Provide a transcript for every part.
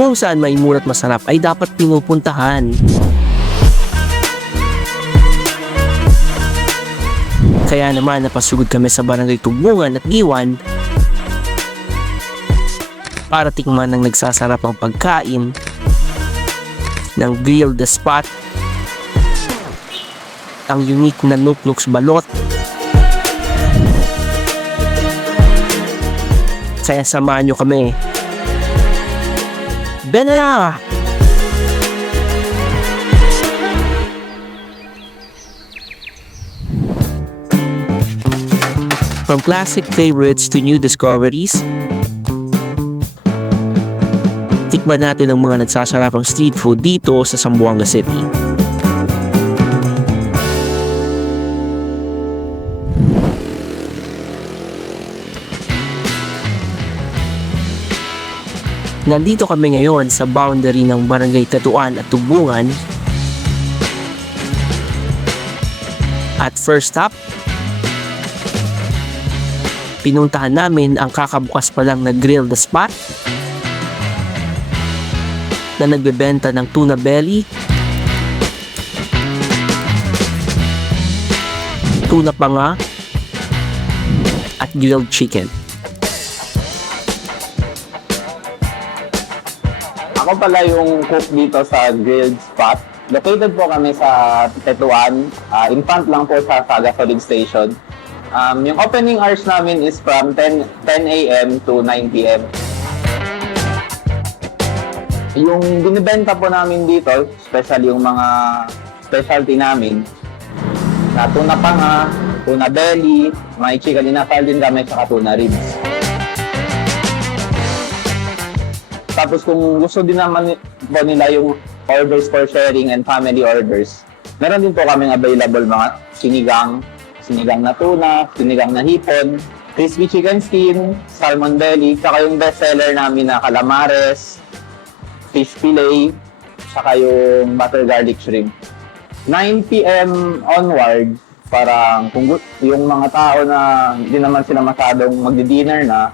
kung saan may mura't masarap ay dapat pinupuntahan. Kaya naman napasugod kami sa Barangay Tugmungan at Giwan para tikman ng nagsasarapang pagkain ng Grill the Spot, ang unique na Nuknuks Balot. Kaya samahan nyo kami. Benara! From classic favorites to new discoveries, tikman natin ang mga nagsasarapang street food dito sa Zamboanga City. Nandito kami ngayon sa boundary ng Barangay Tatuan at Tugmungan. At first stop, pinuntahan namin ang kakabukas pa lang na Grill the Spot na nagbebenta ng tuna belly, tuna panga, at grilled chicken. Ako pala yung cook dito sa Grilled Spot. Located po kami sa Tetuan, in front lang po sa Saga Solid Station. Yung opening hours namin is from 10 a.m. to 9 p.m. Yung binibenta po namin dito, especially yung mga specialty namin, na tuna panga, tuna belly, may chicken inasal din kami, saka tuna ribs. Tapos kung gusto din naman po nila yung orders for sharing and family orders, meron din po kaming available mga sinigang na tuna, sinigang na hipon, crispy chicken skin, salmon belly, saka yung best seller namin na calamares, fish fillet, saka yung butter garlic shrimp. 9 p.m. onward, parang kung yung mga tao na hindi naman sila masyadong magdi-dinner na,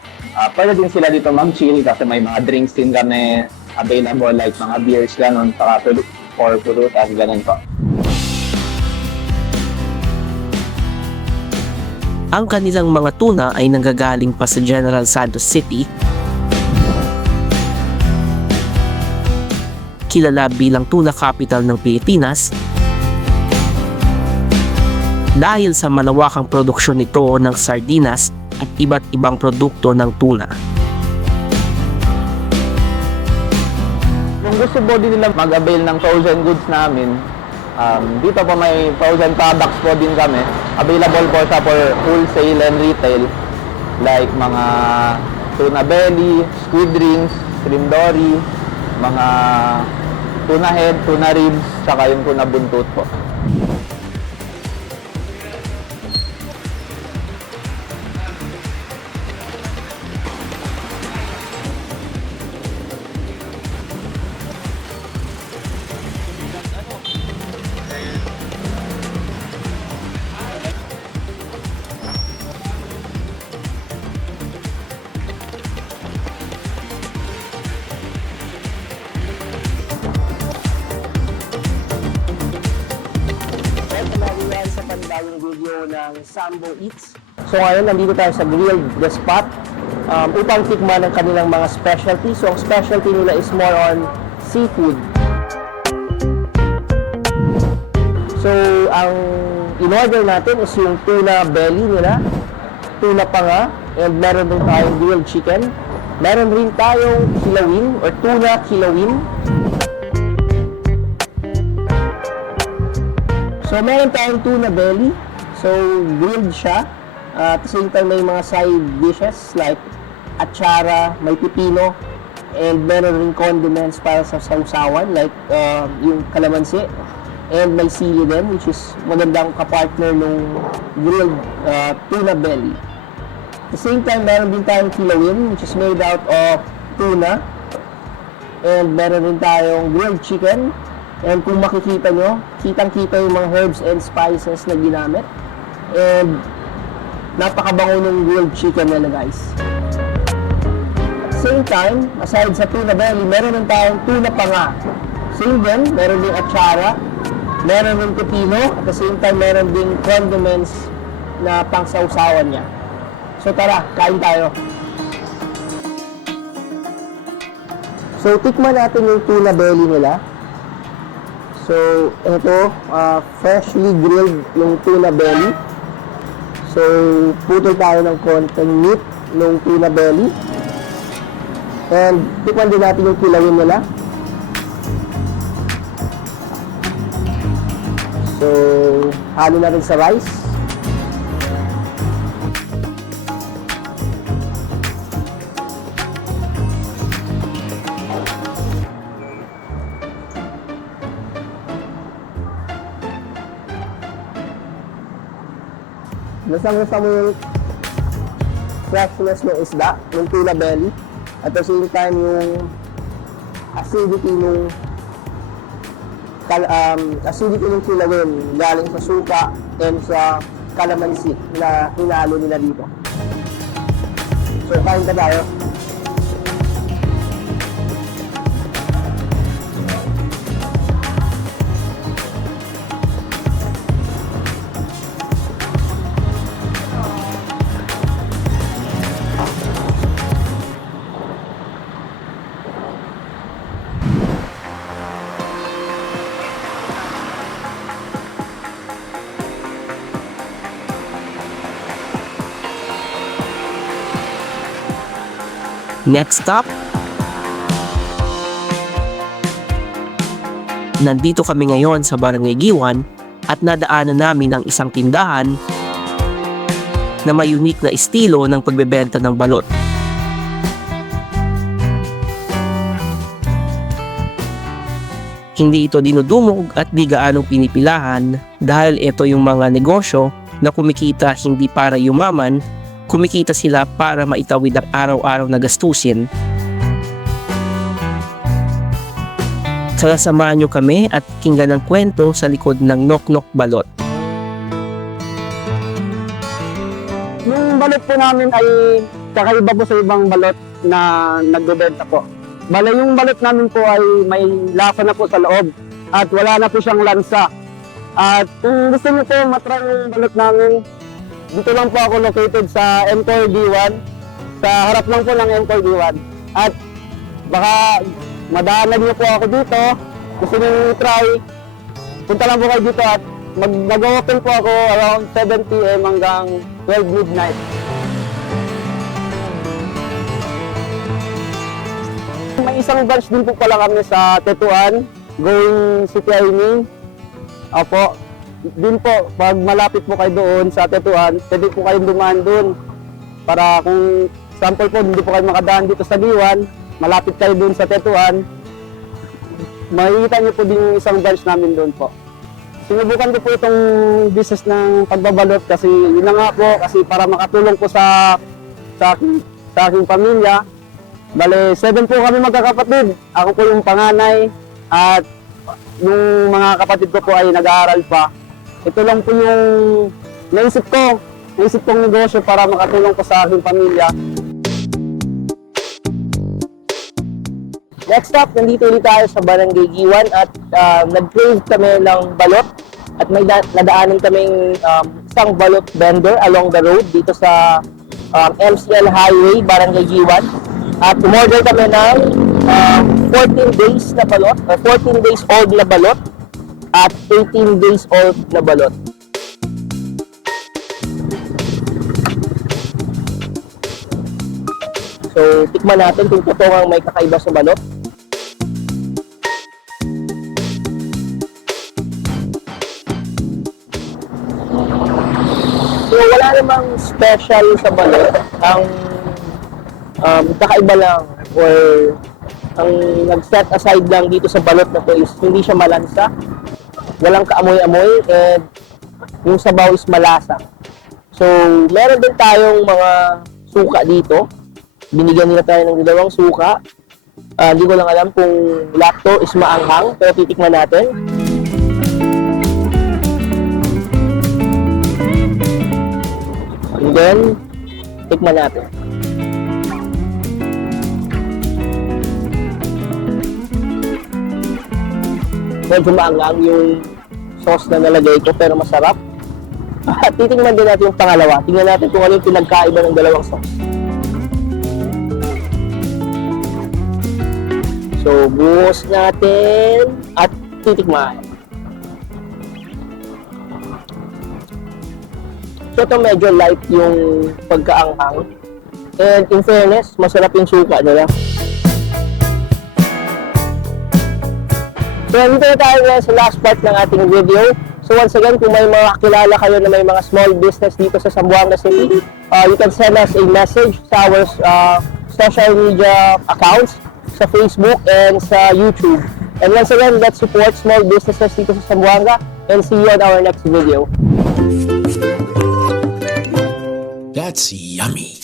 pwede din sila dito mag-chill kasi may mga drinks din kami available like mga beers, ganun, or pulutas, ganun po. Ang kanilang mga tuna ay nanggagaling pa sa General Santos City, kilala bilang tuna capital ng Pilipinas dahil sa malawakang produksyon nito ng sardinas at iba't ibang produkto ng tuna. Kung gusto po din nila mag-avail ng frozen goods namin, dito po may frozen products po din kami. Available po siya for wholesale and retail, like mga tuna belly, squid rings, shrimp dory, mga tuna head, tuna ribs, saka yung tuna buntot po. Bagong video ng Sambo Eats. So ngayon, nandito tayo sa Grill the Spot upang tikman ang kanilang mga specialty. So ang specialty nila is more on seafood. So ang in-order natin is yung tuna belly nila, tuna panga, and meron din tayong grilled chicken. Meron rin tayong kilawin or tuna kilawin. So, meron tayong tuna belly. So, grilled siya. At the same time, may mga side dishes like atsara, may pipino, and meron rin condiments para sa sausawan like yung kalamansi. And may sili din, which is magandang kapartner nung grilled tuna belly. At the same time, meron din tayong kilawin, which is made out of tuna. And meron rin tayong grilled chicken. And kung makikita nyo, kitang-kita yung mga herbs and spices na ginamit. And napakabango ng grilled chicken nila, guys. At the same time, aside sa tuna belly, meron din tayong tuna panga. Same din, meron din atsara, meron din pepino, at the same time, meron din condiments na pangsawsawan niya. So tara, kain tayo. So tikman natin yung tuna belly nila. So ito, freshly grilled yung tuna belly. So putol tayo ng konting meat ng tuna belly. And tikman din natin yung kilawin nila. So halo natin sa rice. Lasang-lasa mo yung freshness ng isda, ng tuna belly. At the same time, yung acidity ng kilawin galing sa suka and sa calamansi na hinalo nila dito. So, kain ka tayo. Next stop, nandito kami ngayon sa Barangay Giwan at nadaanan namin ang isang tindahan na may unique na estilo ng pagbebenta ng balot. Hindi ito dinudumog at di gaanong pinipilahan dahil ito yung mga negosyo na kumikita hindi para yumaman, kumikita sila para maitawid ang araw-araw na gastusin. Kaya samahan nyo kami at kinggan ng kwento sa likod ng Nok Nok Balot. Yung balot po namin ay kakaiba po sa ibang balot na nagbebenta po. Bale, yung balot namin po ay may lasa na po sa loob at wala na po siyang lansa. At kung gusto niyo po matry yung balot namin, dito lang po ako located sa Encore D1. Sa harap lang po ng Encore D1. At baka madaanan niyo po ako dito. Gusto niyo try, punta lang po kayo dito at mag-open po ako around 7 PM hanggang 12 midnight. May isang branch din po pala kami sa Tetuan, going City Aiming. Opo, din po, pag malapit po kayo doon sa Tetuan, pwede po kayong dumaan doon. Para kung sample po, hindi po kayo makadaan dito sa Giwan, malapit kayo doon sa Tetuan, makikita niyo po din yung isang branch namin doon po. Sinubukan ko po itong business ng pagbabalot kasi yun na nga po, kasi para makatulong po sa aking pamilya. Bale, 7 po kami magkakapatid. Ako po yung panganay at yung mga kapatid ko po ay nag-aaral pa. Ito lang po yung naisip kong negosyo para makatulong po sa aking pamilya. Next stop, nandito ulit tayo sa Barangay Giwan at nag-crave kami ng balot at may nadaanan kaming isang balot vendor along the road dito sa MCL Highway, Barangay Giwan. At umorder kami ng 14 days na balot, 14 days old na balot at 18 days old na balot. So, tikman natin kung totoo ang may kakaiba sa balot. So, wala namang special sa balot. Ang kakaiba lang or ang nag-set aside lang dito sa balot na to is hindi siya malansa, walang kaamoy-amoy, and yung sabaw is malasa. So, meron din tayong mga suka dito. Binigyan nila tayo ng 2 suka. Hindi ko lang alam kung lahat to is maanghang, pero titikman natin. And then, tikman natin. medyo maangang yung sauce na nalagay ko, pero masarap. At titingnan din natin yung pangalawa. Tingnan natin kung ano yung pinagkaiba ng dalawang sauce. So, buhos natin at titikman. So, ito medyo light yung pagkaanghang. And in fairness, masarap yung suka nila. So, dito na tayo ngayon sa last part ng ating video. So, once again, kung may mga kilala kayo na may mga small business dito sa Zamboanga City, you can send us a message sa our social media accounts, sa Facebook and sa YouTube. And once again, let's support small businesses dito sa Zamboanga and see you on our next video. That's yummy.